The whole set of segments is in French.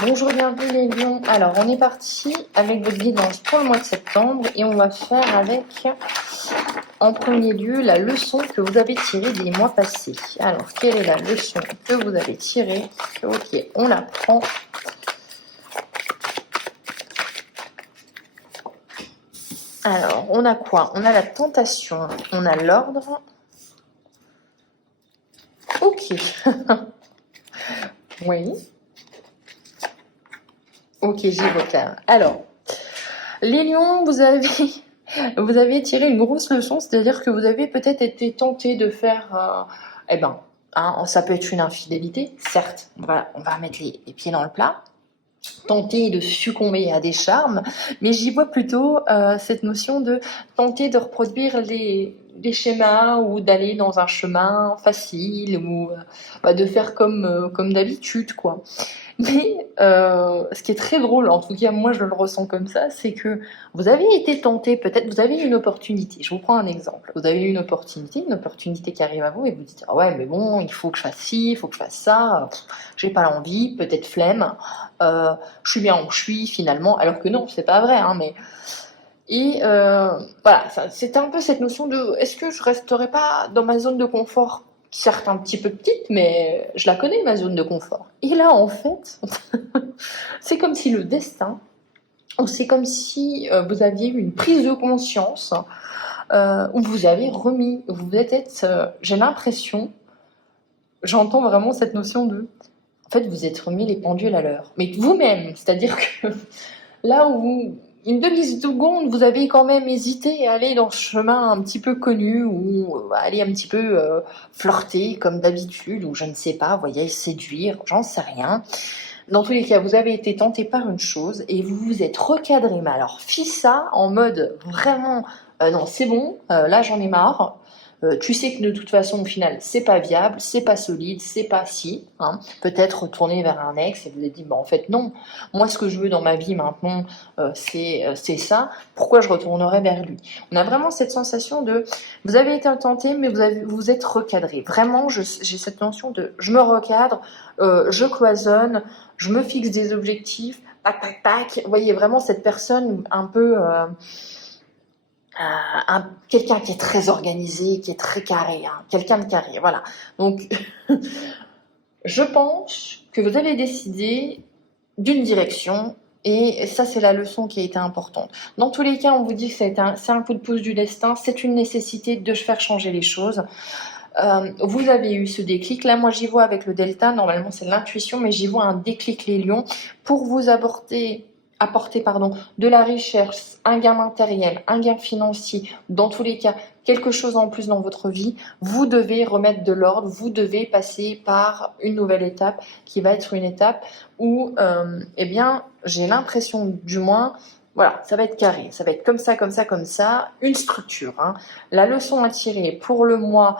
Bonjour, bienvenue les lions. Alors, on est parti avec votre guidance pour le mois de septembre et on va faire avec, en premier lieu, la leçon que vous avez tirée des mois passés. Alors, quelle est la leçon que vous avez tirée? Ok, on la prend. Alors, on a quoi? On a la tentation, on a l'ordre. Ok. Oui. Ok, j'y vais clair. Alors, les lions, vous avez tiré une grosse leçon, c'est-à-dire que vous avez peut-être été tenté de faire, ça peut être une infidélité, certes, on va mettre les pieds dans le plat, tenter de succomber à des charmes, mais j'y vois plutôt cette notion de tenter de reproduire les schémas ou d'aller dans un chemin facile ou de faire comme d'habitude, quoi. Mais ce qui est très drôle, en tout cas moi je le ressens comme ça, c'est que vous avez été tenté, peut-être vous avez une opportunité. Je vous prends un exemple. Vous avez une opportunité qui arrive à vous et vous dites ah ouais mais bon il faut que je fasse ci, il faut que je fasse ça, j'ai pas l'envie, peut-être flemme, je suis bien où je suis finalement, alors que non c'est pas vrai hein, mais et voilà, c'est un peu cette notion de est-ce que je resterai pas dans ma zone de confort, certes un petit peu petite, mais je la connais ma zone de confort. Et là en fait, c'est comme si le destin, ou c'est comme si vous aviez eu une prise de conscience où vous avez remis, vous êtes, j'ai l'impression, j'entends vraiment cette notion de, en fait vous êtes remis les pendules à l'heure, mais vous-même, c'est-à-dire que là où une demi-seconde, vous avez quand même hésité à aller dans ce chemin un petit peu connu ou aller un petit peu flirter comme d'habitude ou je ne sais pas, voyez, séduire, j'en sais rien. Dans tous les cas, vous avez été tenté par une chose et vous vous êtes recadré. Mais alors, ça en mode vraiment, non, c'est bon, là j'en ai marre. Tu sais que de toute façon, au final, c'est pas viable, c'est pas solide, c'est pas si. Hein. Peut-être retourner vers un ex et vous avez dit, en fait, non, moi, ce que je veux dans ma vie maintenant, c'est ça. Pourquoi je retournerais vers lui? On a vraiment cette sensation de, vous avez été tenté, mais vous êtes recadré. Vraiment, j'ai cette notion de, je me recadre, je cloisonne, je me fixe des objectifs, tac, tac, tac. Vous voyez vraiment cette personne un peu... quelqu'un qui est très organisé, qui est très carré, hein, quelqu'un de carré, voilà. Donc, je pense que vous avez décidé d'une direction et ça, c'est la leçon qui a été importante. Dans tous les cas, on vous dit que c'est un coup de pouce du destin, c'est une nécessité de faire changer les choses. Vous avez eu ce déclic. Là, moi, j'y vois avec le delta. Normalement, c'est l'intuition, mais j'y vois un déclic, les lions, pour vous apporter de la richesse, un gain matériel, un gain financier. Dans tous les cas, quelque chose en plus dans votre vie. Vous devez remettre de l'ordre. Vous devez passer par une nouvelle étape qui va être une étape où, j'ai l'impression, du moins, voilà, ça va être carré. Ça va être comme ça, comme ça, comme ça. Une structure. Hein. La leçon à tirer pour les mois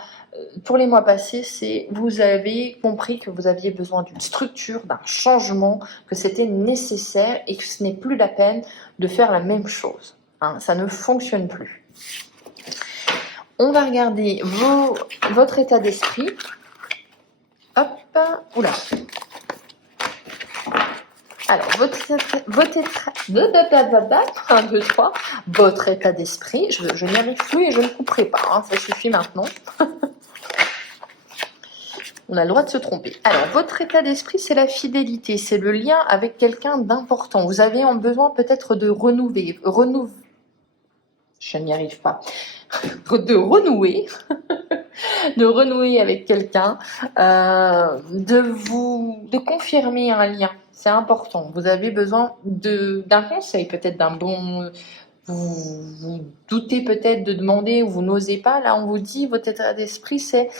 passés, c'est vous avez compris que vous aviez besoin d'une structure, d'un changement, que c'était nécessaire et que ce n'est plus la peine de faire la même chose. Hein, ça ne fonctionne plus. On va regarder votre état d'esprit. Hop, oula. Alors, votre état d'esprit, je n'y arrive plus et je ne couperai pas, hein, ça suffit maintenant. On a le droit de se tromper. Alors, votre état d'esprit, c'est la fidélité, c'est le lien avec quelqu'un d'important. Vous avez besoin peut-être de renouveler. Je n'y arrive pas. De renouer. De renouer avec quelqu'un. De confirmer un lien. C'est important. Vous avez besoin d'un conseil, peut-être d'un bon... Vous doutez peut-être de demander ou vous n'osez pas. Là, on vous dit, votre état d'esprit, c'est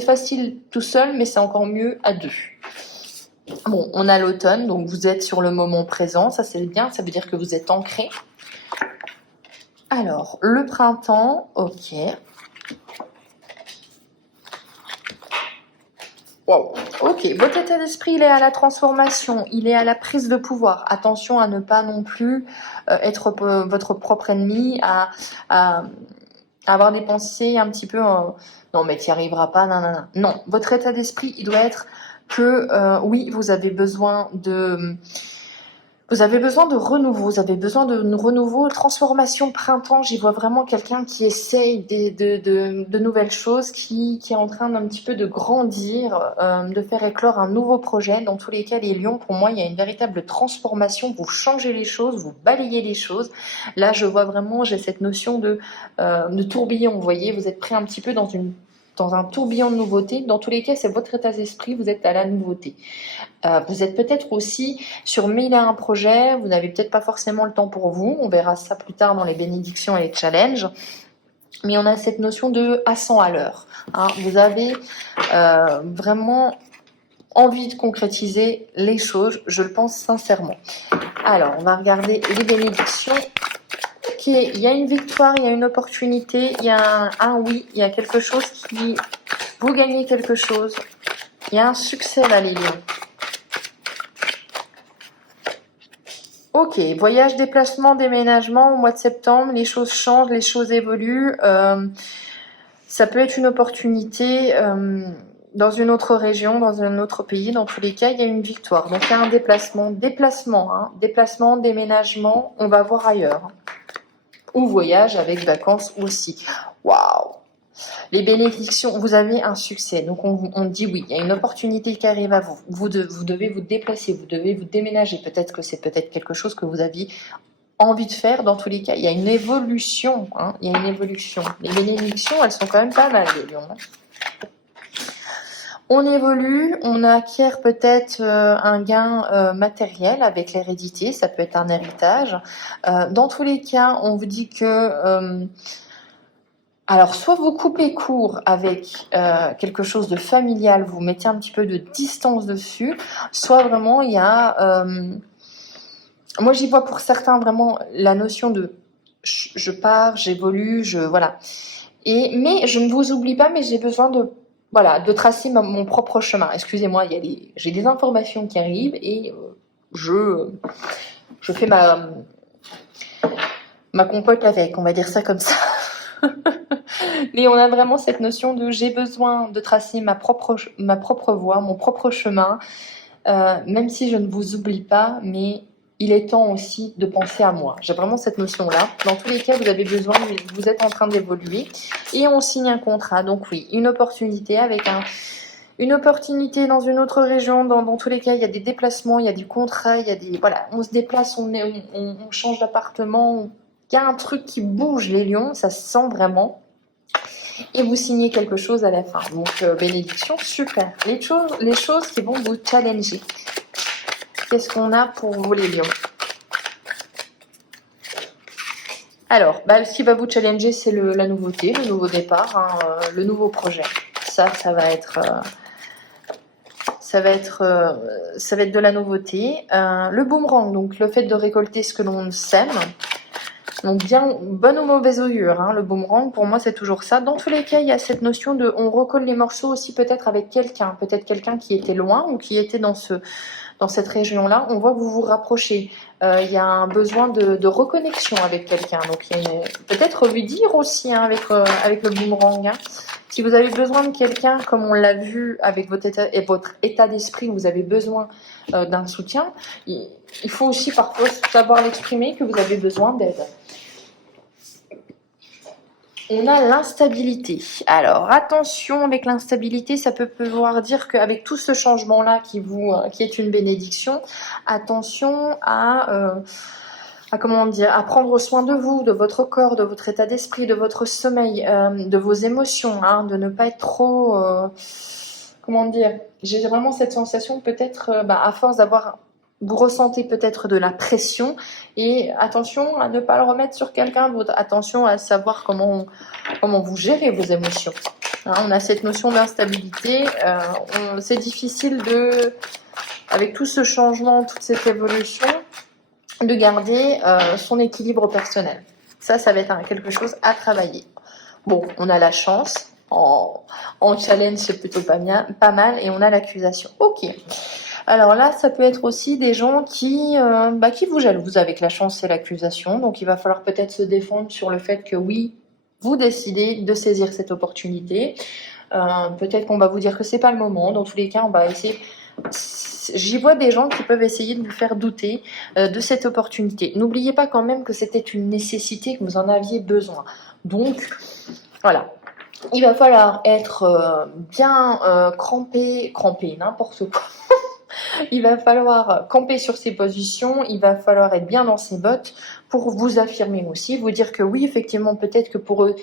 facile tout seul, mais c'est encore mieux à deux. Bon, on a l'automne, donc vous êtes sur le moment présent. Ça, c'est bien. Ça veut dire que vous êtes ancré. Alors, le printemps, ok. Wow. Ok, votre état d'esprit, il est à la transformation, il est à la prise de pouvoir. Attention à ne pas non plus être votre propre ennemi, à avoir des pensées un petit peu non mais tu n'y arriveras pas, non. Non, votre état d'esprit, il doit être que oui, vous avez besoin de renouveau, vous avez besoin de renouveau, transformation, printemps. J'y vois vraiment quelqu'un qui essaye de nouvelles choses, qui est en train d'un petit peu de grandir, de faire éclore un nouveau projet. Dans tous les cas, les lions, pour moi, il y a une véritable transformation. Vous changez les choses, vous balayez les choses. Là, je vois vraiment, j'ai cette notion de tourbillon. Vous voyez, vous êtes pris un petit peu dans un tourbillon de nouveautés. Dans tous les cas, c'est votre état d'esprit, vous êtes à la nouveauté. Vous êtes peut-être aussi sur 1001 projets, vous n'avez peut-être pas forcément le temps pour vous, on verra ça plus tard dans les bénédictions et les challenges, mais on a cette notion de à 100 à l'heure. Hein. Vous avez vraiment envie de concrétiser les choses, je le pense sincèrement. Alors, on va regarder les bénédictions. Okay. Il y a une victoire, il y a une opportunité, il y a un oui, il y a quelque chose qui... Vous gagnez quelque chose, il y a un succès là, les lions. Ok, voyage, déplacement, déménagement au mois de septembre, les choses changent, les choses évoluent. Ça peut être une opportunité dans une autre région, dans un autre pays. Dans tous les cas, il y a une victoire. Donc, il y a un déplacement, déménagement, on va voir ailleurs. Ou voyage avec vacances aussi. Waouh! Les bénédictions, vous avez un succès. Donc, on dit oui, il y a une opportunité qui arrive à vous. Vous devez vous déplacer, vous devez vous déménager. Peut-être que c'est quelque chose que vous aviez envie de faire. Dans tous les cas, il y a une évolution. Hein, il y a une évolution. Les bénédictions, elles sont quand même pas mal, les lions. Hein. On évolue, on acquiert peut-être un gain matériel avec l'hérédité. Ça peut être un héritage. Dans tous les cas, on vous dit que... alors, soit vous coupez court avec quelque chose de familial, vous mettez un petit peu de distance dessus, soit vraiment il y a... moi, j'y vois pour certains vraiment la notion de je pars, j'évolue, voilà. Mais je ne vous oublie pas, mais j'ai besoin de tracer mon propre chemin. Excusez-moi, j'ai des informations qui arrivent et je fais ma compote avec, on va dire ça comme ça. Mais on a vraiment cette notion de j'ai besoin de tracer ma propre voie, mon propre chemin, même si je ne vous oublie pas, mais il est temps aussi de penser à moi. J'ai vraiment cette notion-là. Dans tous les cas, vous avez besoin, vous êtes en train d'évoluer et on signe un contrat. Donc oui, une opportunité avec une opportunité dans une autre région. Dans tous les cas, il y a des déplacements, il y a du contrat, il y a des... Voilà, on se déplace, on change d'appartement. Il y a un truc qui bouge, les lions, ça se sent vraiment. Et vous signez quelque chose à la fin. Donc, bénédiction, super. Les choses qui vont vous challenger. Qu'est-ce qu'on a pour vous, les lions? Alors, ce qui va vous challenger, c'est la nouveauté, le nouveau départ, hein, le nouveau projet. Ça va être de la nouveauté. Le boomerang, donc le fait de récolter ce que l'on sème. Donc bien, bonne ou mauvaise augure, hein, le boomerang, pour moi c'est toujours ça. Dans tous les cas, il y a cette notion de, on recolle les morceaux aussi peut-être avec quelqu'un, qui était loin ou qui était dans cette région-là. On voit que vous vous rapprochez. Il y a un besoin de reconnexion avec quelqu'un. Donc il y a peut-être lui dire aussi hein, avec le boomerang. Hein. Si vous avez besoin de quelqu'un, comme on l'a vu avec votre état d'esprit, vous avez besoin d'un soutien, il faut aussi parfois savoir l'exprimer que vous avez besoin d'aide. On a l'instabilité. Alors, attention avec l'instabilité, ça peut pouvoir dire qu'avec tout ce changement-là qui est une bénédiction, attention à prendre soin de vous, de votre corps, de votre état d'esprit, de votre sommeil, de vos émotions, hein, de ne pas être trop... j'ai vraiment cette sensation peut-être, à force d'avoir... Vous ressentez peut-être de la pression et attention à ne pas le remettre sur quelqu'un d'autre. Attention à savoir comment vous gérez vos émotions. Hein, on a cette notion d'instabilité. C'est difficile avec tout ce changement, toute cette évolution, de garder son équilibre personnel. Ça va être quelque chose à travailler. Bon, on a la chance. En challenge, c'est plutôt pas mal. Et on a l'accusation. Ok. Alors là, ça peut être aussi des gens qui vous jalousent avec la chance et l'accusation. Donc, il va falloir peut-être se défendre sur le fait que oui, vous décidez de saisir cette opportunité. Peut-être qu'on va vous dire que c'est pas le moment. Dans tous les cas, on va essayer J'y vois des gens qui peuvent essayer de vous faire douter de cette opportunité. N'oubliez pas quand même que c'était une nécessité, que vous en aviez besoin. Donc, voilà. Il va falloir être bien crampé, n'importe quoi. Il va falloir camper sur ses positions, il va falloir être bien dans ses bottes pour vous affirmer aussi, vous dire que oui, effectivement, peut-être que pour eux,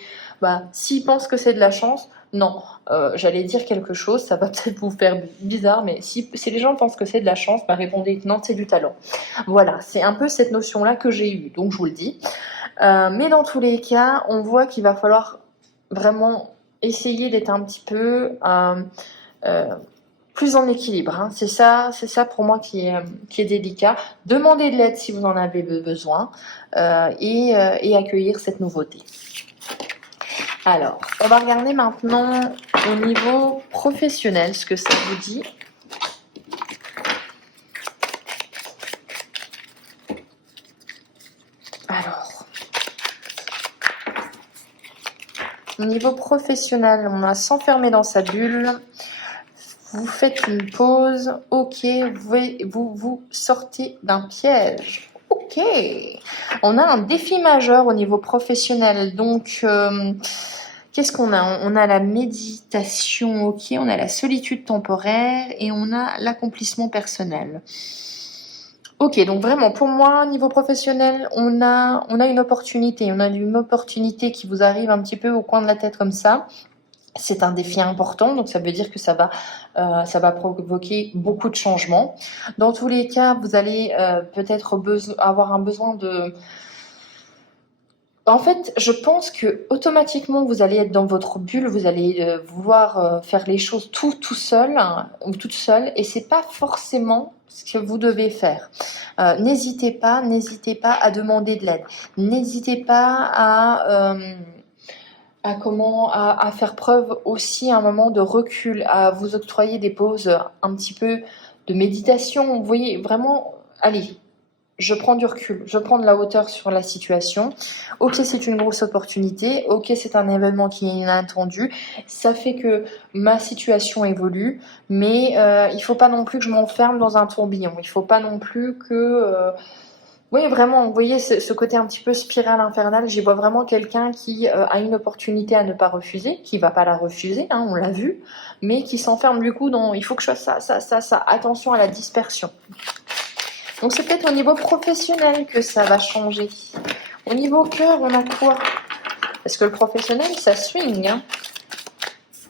s'ils pensent que c'est de la chance, non, j'allais dire quelque chose, ça va peut-être vous faire bizarre, mais si les gens pensent que c'est de la chance, répondez que non, c'est du talent. Voilà, c'est un peu cette notion-là que j'ai eue, donc je vous le dis. Mais dans tous les cas, on voit qu'il va falloir vraiment essayer d'être un petit peu plus en équilibre. Hein. C'est ça pour moi qui est délicat. Demandez de l'aide si vous en avez besoin et accueillir cette nouveauté. Alors, on va regarder maintenant au niveau professionnel ce que ça vous dit. Alors, au niveau professionnel, on a s'enfermer dans sa bulle. Vous faites une pause. Ok, vous sortez d'un piège. Ok. On a un défi majeur au niveau professionnel. Donc, qu'est-ce qu'on a? On a la méditation, ok. On a la solitude temporaire et on a l'accomplissement personnel. Ok, donc vraiment, pour moi, niveau professionnel, on a une opportunité. On a une opportunité qui vous arrive un petit peu au coin de la tête comme ça. C'est un défi important, donc ça veut dire que ça va provoquer beaucoup de changements. Dans tous les cas, vous allez peut-être avoir un besoin de... En fait, je pense que automatiquement, vous allez être dans votre bulle, vous allez vouloir faire les choses tout seul ou toute seule, et c'est pas forcément ce que vous devez faire. N'hésitez pas à demander de l'aide. N'hésitez pas à faire preuve aussi à un moment de recul, à vous octroyer des pauses un petit peu de méditation. Vous voyez, vraiment, allez, je prends du recul, je prends de la hauteur sur la situation. Ok, c'est une grosse opportunité. Ok, c'est un événement qui est inattendu. Ça fait que ma situation évolue, mais il faut pas non plus que je m'enferme dans un tourbillon. Il faut pas non plus que... Oui, vraiment, vous voyez ce côté un petit peu spirale infernale. J'y vois vraiment quelqu'un qui a une opportunité à ne pas refuser, qui va pas la refuser, hein, on l'a vu, mais qui s'enferme du coup dans « il faut que je fasse ça ». Attention à la dispersion. Donc c'est peut-être au niveau professionnel que ça va changer. Au niveau cœur, on a quoi? Parce que le professionnel, ça swing. Hein.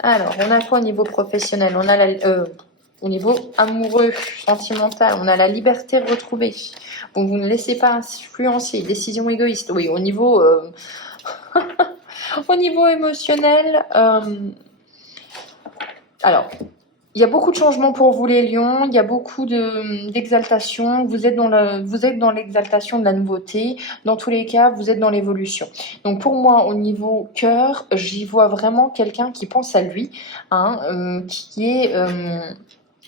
Alors, on a quoi au niveau professionnel? On a au niveau amoureux, sentimental, on a la liberté retrouvée. Donc vous ne laissez pas influencer, décision égoïste. Oui, au niveau, au niveau émotionnel, alors, il y a beaucoup de changements pour vous les lions, il y a beaucoup d'exaltation, vous êtes dans l'exaltation de la nouveauté, dans tous les cas, vous êtes dans l'évolution. Donc pour moi, au niveau cœur, j'y vois vraiment quelqu'un qui pense à lui, hein, qui est...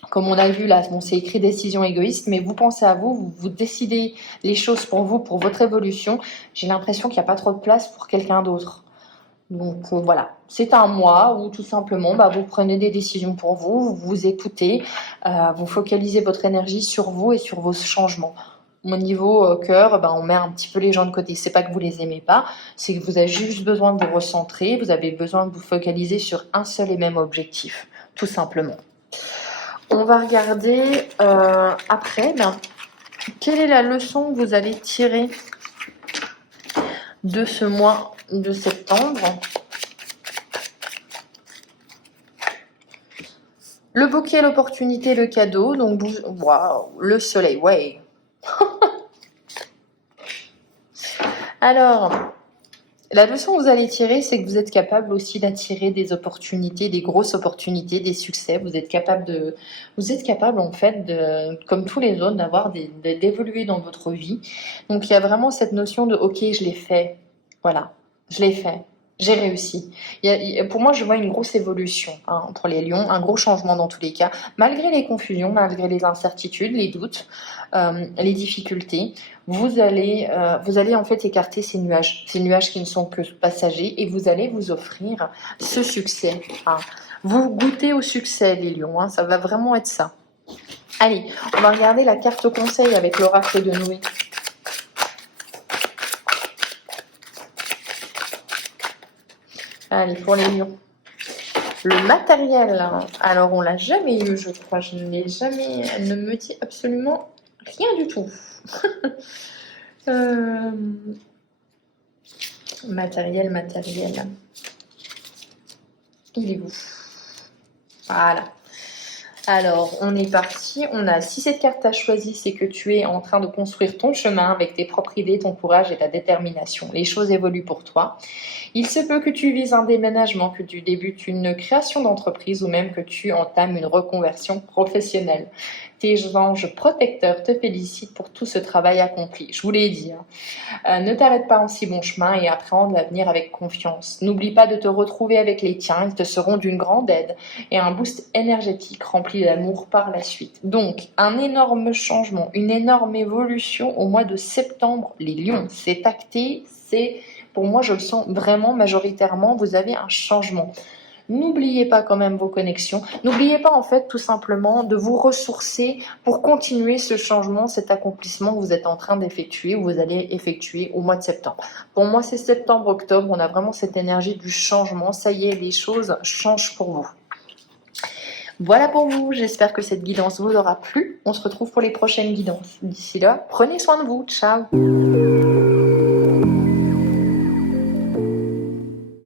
comme on a vu là, bon, c'est écrit décision égoïste, mais vous pensez à vous, vous décidez les choses pour vous, pour votre évolution. J'ai l'impression qu'il n'y a pas trop de place pour quelqu'un d'autre. Donc voilà, c'est un moi où tout simplement vous prenez des décisions pour vous, vous écoutez, vous focalisez votre énergie sur vous et sur vos changements. Au niveau cœur, on met un petit peu les gens de côté. C'est pas que vous les aimez pas, c'est que vous avez juste besoin de vous recentrer, vous avez besoin de vous focaliser sur un seul et même objectif, tout simplement. On va regarder après, quelle est la leçon que vous allez tirer de ce mois de septembre. Le bouquet, l'opportunité, le cadeau. Donc, waouh, le soleil, ouais. Alors, la leçon que vous allez tirer, c'est que vous êtes capable aussi d'attirer des opportunités, des grosses opportunités, des succès. Vous êtes capable en fait, comme tous les autres, d'évoluer dans votre vie. Donc, il y a vraiment cette notion de « ok, je l'ai fait ». Voilà, je l'ai fait. J'ai réussi. Pour moi, je vois une grosse évolution entre les lions, un gros changement dans tous les cas, malgré les confusions, malgré les incertitudes, les doutes, les difficultés. Vous allez en fait écarter ces nuages qui ne sont que passagers, et vous allez vous offrir ce succès. Vous goûtez au succès, les lions. Ça va vraiment être ça. Allez, on va regarder la carte conseil avec l'oracle de Noé. Allez, pour les lions. Le matériel, alors on l'a jamais eu, je crois. Je ne l'ai jamais. Elle ne me dit absolument rien du tout. Matériel. Il est où? Voilà. Alors, on est parti. Si cette carte t'a choisi, c'est que tu es en train de construire ton chemin avec tes propres idées, ton courage et ta détermination. Les choses évoluent pour toi. Il se peut que tu vises un déménagement, que tu débutes une création d'entreprise ou même que tu entames une reconversion professionnelle. Tes anges protecteurs te félicitent pour tout ce travail accompli. Je vous l'ai dit, ne t'arrête pas en si bon chemin et appréhende l'avenir avec confiance. N'oublie pas de te retrouver avec les tiens, ils te seront d'une grande aide et un boost énergétique rempli d'amour par la suite. Donc, un énorme changement, une énorme évolution au mois de septembre. Les lions, c'est acté, pour moi, je le sens vraiment majoritairement, vous avez un changement. N'oubliez pas quand même vos connexions. N'oubliez pas en fait tout simplement de vous ressourcer pour continuer ce changement, cet accomplissement que vous êtes en train d'effectuer ou vous allez effectuer au mois de septembre. Pour moi, c'est septembre-octobre. On a vraiment cette énergie du changement. Ça y est, les choses changent pour vous. Voilà pour vous. J'espère que cette guidance vous aura plu. On se retrouve pour les prochaines guidances. D'ici là, prenez soin de vous. Ciao.